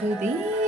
ಶ್ರೀಮದ್ಭಗವದ್ಗೀತೆ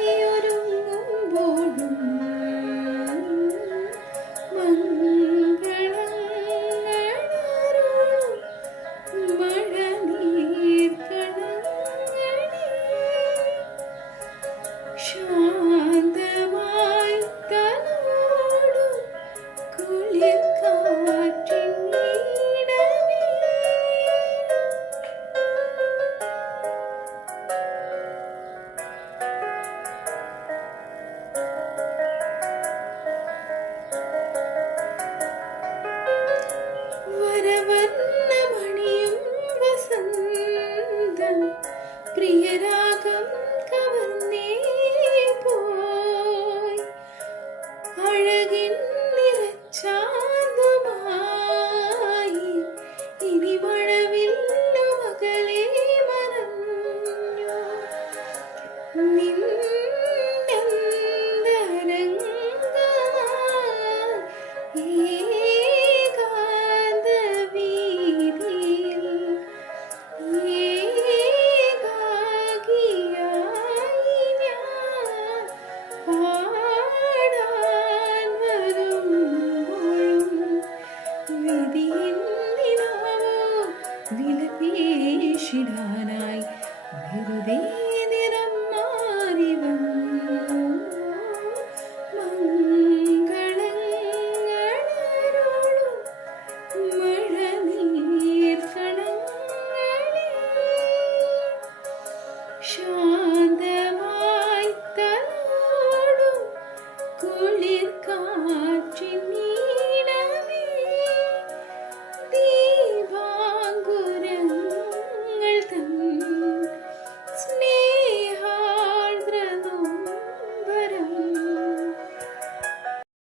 പ്രിയരാഗം കവർന്നേ പോയി. അഴകിൻ